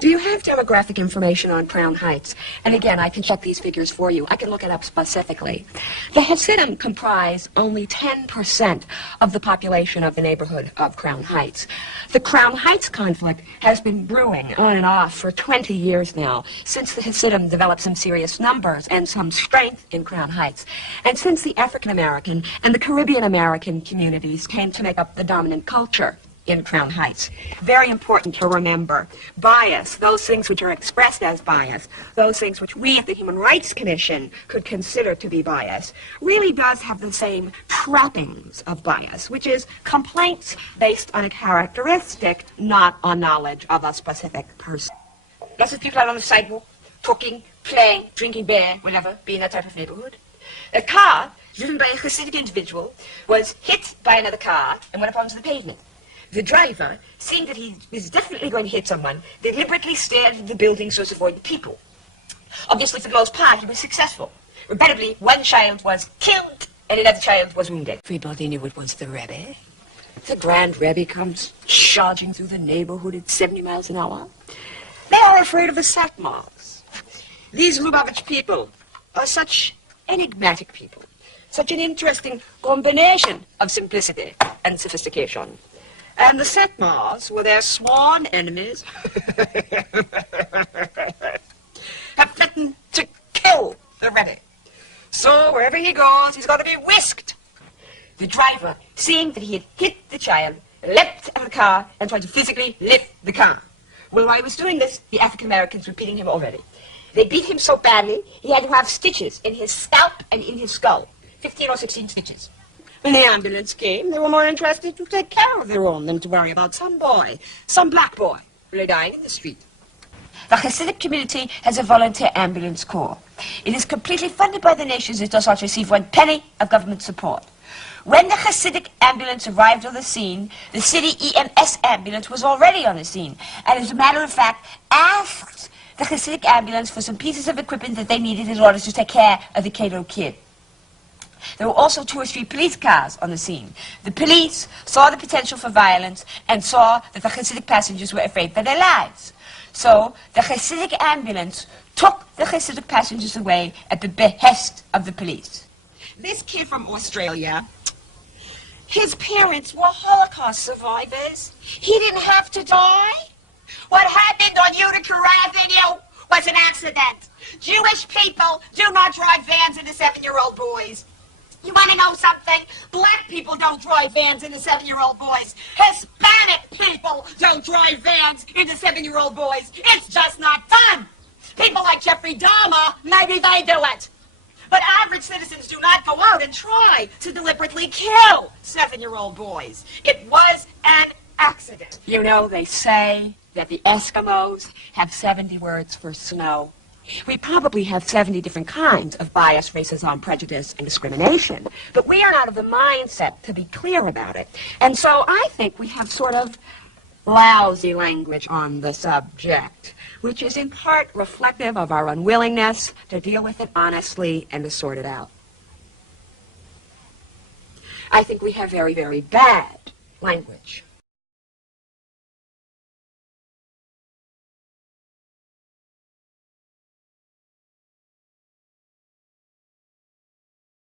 Do you have demographic information on Crown Heights? And again, I can check these figures for you. I can look it up specifically. The Hasidim comprise only 10% of the population of the neighborhood of Crown Heights. The Crown Heights conflict has been brewing on and off for 20 years now, since the Hasidim developed some serious numbers and some strength in Crown Heights, and since the African American and the Caribbean American communities came to make up the dominant culture in Crown Heights. Very important to remember. Bias, those things which are expressed as bias, those things which we at the Human Rights Commission could consider to be bias, really does have the same trappings of bias, which is complaints based on a characteristic, not on knowledge of a specific person. Lots of people out on the sidewalk, talking, playing, drinking beer, whatever, be in that type of neighborhood. A car driven by a Hasidic individual was hit by another car and went up onto the pavement. The driver, seeing that he was definitely going to hit someone, deliberately stared at the building so as to avoid the people. Obviously, for the most part, he was successful. Regrettably, one child was killed and another child was wounded. Everybody knew it was the Rebbe. The Grand Rebbe comes charging through the neighborhood at 70 miles an hour. They are afraid of the Satmars. These Lubavitch people are such enigmatic people, such an interesting combination of simplicity and sophistication. And the Satmars, were their sworn enemies, have threatened to kill the Rebbe. So wherever he goes, he's got to be whisked. The driver, seeing that he had hit the child, leapt out of the car and tried to physically lift the car. Well, while he was doing this, the African Americans were beating him already. They beat him so badly, he had to have stitches in his scalp and in his skull. 15 or 16 stitches. When the ambulance came, they were more interested to take care of their own than to worry about some boy, some black boy, really dying in the street. The Hasidic community has a volunteer ambulance corps. It is completely funded by the nations. It does not receive 1 penny of government support. When the Hasidic ambulance arrived on the scene, the city EMS ambulance was already on the scene, and as a matter of fact, asked the Hasidic ambulance for some pieces of equipment that they needed in order to take care of the Cato kid. There were also 2 or 3 police cars on the scene. The police saw the potential for violence and saw that the Hasidic passengers were afraid for their lives. So the Hasidic ambulance took the Hasidic passengers away at the behest of the police. This kid from Australia, his parents were Holocaust survivors. He didn't have to die. What happened on Utica Avenue was an accident. Jewish people do not drive vans into 7-year-old boys. You want to know something? Black people don't drive vans into 7-year-old boys. Hispanic people don't drive vans into 7-year-old boys. It's just not fun. People like Jeffrey Dahmer, maybe they do it. But average citizens do not go out and try to deliberately kill 7-year-old boys. It was an accident. You know, they say that the Eskimos have 70 words for snow. We probably have 70 different kinds of bias, racism, prejudice, and discrimination, but we are not of the mindset to be clear about it. And so I think we have sort of lousy language on the subject, which is in part reflective of our unwillingness to deal with it honestly and to sort it out. I think we have very, very bad language.